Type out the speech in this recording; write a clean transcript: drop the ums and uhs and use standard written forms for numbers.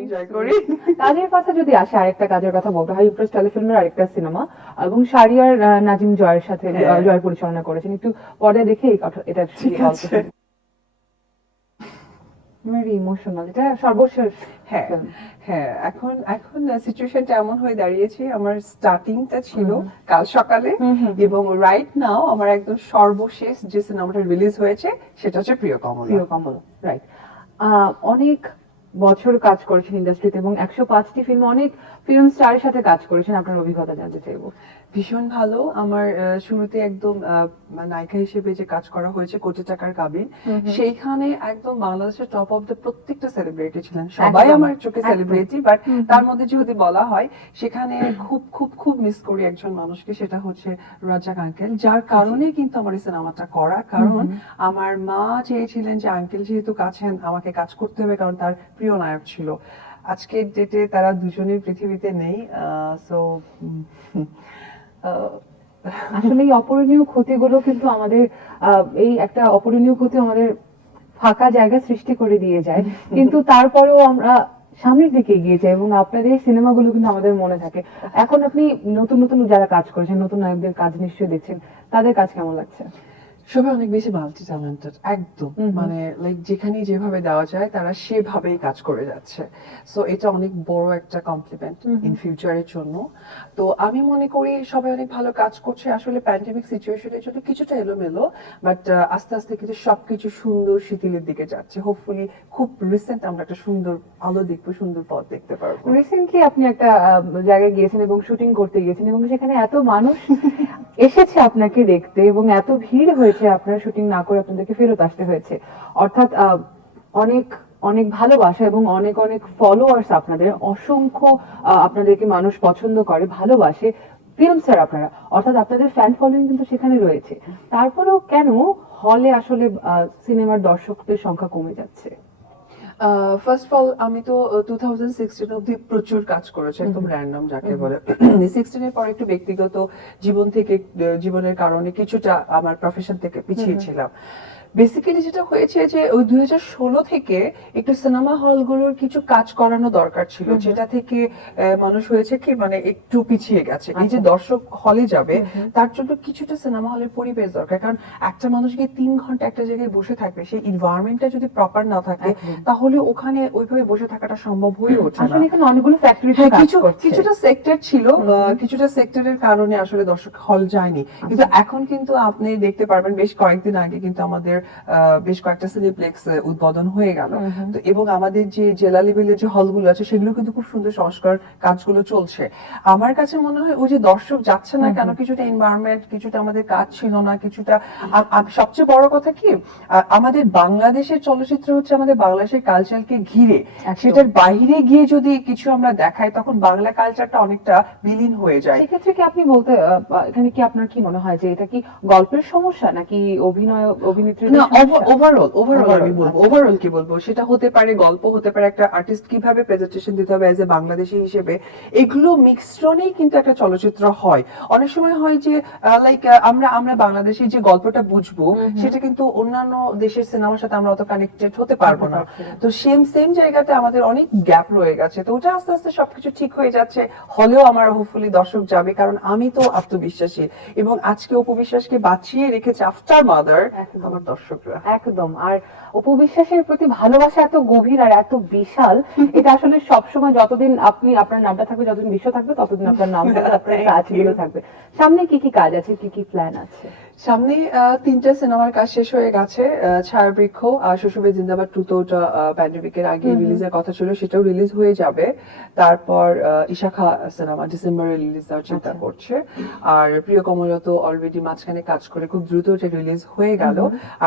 Enjoy করি। কাজের কথা যদি আসে, আরেকটা কাজের কথা বলতে হয়, ইউপ্রেস টেলিফিল্মের আরেকটা সিনেমা এবং শারিয়ার নাজিম জয়ের সাথে জয় পরিচালনা করেছেন। একটু পর্দায় দেখে এটা ঠিক আছে। ভেরি ইমোশনাল, এটা সর্বশেষ হ্যাঁ film। হ্যাঁ, এখন এখন সিচুয়েশনটা এমন হয়ে দাঁড়িয়েছে, আমার স্টার্টিংটা ছিল কাল সকালে এবং রাইট নাও আমার একদম সর্বশেষ যে সিনেমাটা রিলিজ হয়েছে সেটা হচ্ছে প্রিয় কমল। প্রিয় কমল, রাইট। অনেক বছর কাজ করেছেন ইন্ডাস্ট্রিতে এবং 105টি ফিল্ম, অনেক ফিল্ম স্টারের সাথে কাজ করেছেন। আপনার অভিজ্ঞতা জানতে চাইবো। ভীষণ ভালো। আমার শুরুতে একদম নায়িকা হিসেবে যে কাজ করা হয়েছে কোটি টাকার কাবিন, সেইখানে একদম বাংলাদেশের টপ অফ দ্য প্রত্যেকটা সেলিব্রিটি ছিলেন, সবাই আমার চোখে সেলিব্রিটি, বাট তার মধ্যে যদি বলা হয় সেখানে খুব খুব খুব মিস করি একজন মানুষকে, সেটা হচ্ছে রাজ্জাক আঙ্কেল, যার কারণে কিন্তু আমার এই সিনেমাটা করা। কারণ আমার মা চেয়েছিলেন যে আঙ্কেল যেহেতু কাছেন আমাকে কাজ করতে হবে, কারণ তার প্রিয় নায়ক ছিল। আজকের ডেটে তারা দুজনেই পৃথিবীতে নেই, সো আসলে এই অপূরণীয় ক্ষতিগুলো কিন্তু আমাদের এই একটা অপূরণীয় ক্ষতি আমাদের ফাঁকা জায়গা সৃষ্টি করে দিয়ে যায়, কিন্তু তারপরেও আমরা সামনের দিকে এগিয়ে যাই এবং আপনাদের সিনেমাগুলো কিন্তু আমাদের মনে থাকে। এখন আপনি নতুন নতুন যারা কাজ করেছেন, নতুন নায়কদের কাজ নিশ্চয়ই দেখছেন, তাদের কাজ কেমন লাগছে? সবাই অনেক বেশি মাল্টি ট্যালেন্টেড, একদম মানে লাইক যেখানে যেভাবে দেওয়া যায় তারা সেভাবেই কাজ করে যাচ্ছে। সো এটা অনেক বড় একটা কমপ্লিমেন্ট ইন ফিউচারের জন্য। তো আমি মনে করি সবাই অনেক ভালো কাজ করছে। আসলে প্যান্ডেমিক সিচুয়েশনের জন্য কিছুটা এলোমেলো, বাট আস্তে আস্তে কিন্তু সবকিছু সুন্দর শিথিলের দিকে যাচ্ছে। হোপফুলি খুব রিসেন্ট আমরা একটা সুন্দর আলো দেখবো, সুন্দর পথ দেখতে পারবো। রিসেন্টলি আপনি একটা জায়গায় গিয়েছেন এবং শুটিং করতে গিয়েছেন এবং সেখানে এত মানুষ এসেছে আপনাকে দেখতে এবং এত ভিড় হয়েছে, আপনারা শুটিং না করে আপনাদেরকে ফেরত আসতে হয়েছে। অর্থাৎ অনেক অনেক ভালোবাসা এবং অনেক অনেক ফলোয়ার্স, আপনাদের অসংখ্য আপনাদেরকে মানুষ পছন্দ করে, ভালোবাসে, ফিল্ম স্টার আপনারা, অর্থাৎ আপনাদের ফ্যান ফলোইং কিন্তু সেখানে রয়েছে। তারপরেও কেন হলে আসলে সিনেমার দর্শকদের সংখ্যা কমে যাচ্ছে? ফার্স্ট অফ অল আমি তো 2016 অব্দি প্রচুর কাজ করেছি, একদম র্যান্ডম যাকে বলে। 16 এর পর একটু ব্যক্তিগত জীবন থেকে, জীবনের কারণে কিছুটা আমার প্রফেশন থেকে পিছিয়ে ছিলাম। বেসিক্যালি যেটা হয়েছে যে ওই 2016 থেকে একটু সিনেমা হলগুলোর কিছু কাজ করানো দরকার ছিল, যেটা থেকে মানুষ হয়েছে কি মানে একটু পিছিয়ে গেছে। এই যে দর্শক হলে যাবে তার জন্য কিছুটা সিনেমা হলের পরিবেশ দরকার, কারণ একটা মানুষ গিয়ে 3 ঘন্টা একটা জায়গায় বসে থাকবে, সেই এনভায়রনমেন্টটা যদি প্রপার না থাকে তাহলে ওখানে ওইভাবে বসে থাকাটা সম্ভব হয়ে ওঠে না। আসলে এখানে অনেকগুলো ফ্যাক্টরি কিছুটা সেক্টর ছিল, কিছুটা সেক্টরের কারণে আসলে দর্শক হল যায়নি। কিন্তু এখন কিন্তু আপনি দেখতে পারবেন বেশ কয়েকদিন আগে কিন্তু আমাদের বেশ কয়েকটা সিনেপ্লেক্স উদ্বোধন হয়ে গেল। তো এবং আমাদের যে জেলা লেভেলের যে হলগুলো আছে সেগুলো কিন্তু খুব সুন্দর সংস্কার কাজগুলো চলছে। আমার কাছে মনে হয় ওই যে দর্শক যাচ্ছে না কেন, কিছুটা এনভায়রনমেন্ট, কিছুটা আমাদের কাজ ছিল না, কিছুটা সবচেয়ে বড় কথা কি আমাদের বাংলাদেশের চলচ্চিত্র হচ্ছে আমাদের বাংলাদেশের কালচারকে ঘিরে, সেটার বাইরে গিয়ে যদি কিছু আমরা দেখাই তখন বাংলা কালচারটা অনেকটা বিলীন হয়ে যায়। সেক্ষেত্রে কি আপনি বলতে এখানে কি আপনার কি মনে হয় যে এটা কি গল্পের সমস্যা নাকি অভিনেত্রীর? না, ওভারঅল আমি বলবো, ওভারঅল কি বলবো, সেটা হতে পারে গল্প, হতে পারে একটা আর্টিস্ট কিভাবে প্রেজেন্টেশন দিতে হবে এজ এ বাংলাদেশী হিসেবে, এগুলো মিক্সডনেই কিন্তু একটা চলচ্চিত্র হয়। অনেক সময় হয় যে লাইক আমরা বাংলাদেশী যে গল্পটা বুঝবো সেটা কিন্তু অন্যান্য দেশের সিনেমার সাথে আমরা অত কানেক্টেড হতে পারবো না। তো সেম জায়গাতে আমাদের অনেক গ্যাপ রয়ে গেছে। তো ওটা আস্তে আস্তে সবকিছু ঠিক হয়ে যাচ্ছে। হলেও আমার হোপফুলি দর্শক যাবে, কারণ আমি তো আত্মবিশ্বাসী এবং আজকে অপু বিশ্বাসকে বাঁচিয়ে রেখেছে আফটার মাদার আমার দর্শকরা। একদম। আর অপু বিশ্বাসের প্রতি ভালোবাসা এত গভীর আর এত বিশাল, এটা আসলে সবসময় যতদিন আপনি আপনার নামটা থাকবে, যতদিন বিশ্ব থাকবে ততদিন আপনার নাম থাকবে, আপনার কাজগুলো থাকবে। সামনে কি কি কাজ আছে, কি কি প্ল্যান আছে? সামনে 3টা সিনেমার কাজ শেষ হয়ে গেছে। ছায়াবৃক্ষ আর শ্বশুরে জিন্দাবাদ 2 তো ওটা প্যান্ডেমিকের আগে রিলিজের কথা ছিল, সেটাও রিলিজ হয়ে যাবে। তারপর ইশাখা সিনেমা ডিসেম্বরে রিলিজ দেওয়ার চিন্তা করছে। আর প্রিয় কমল তো অলরেডি মাঝখানে কাজ করে খুব দ্রুত এটা রিলিজ হয়ে গেল। আর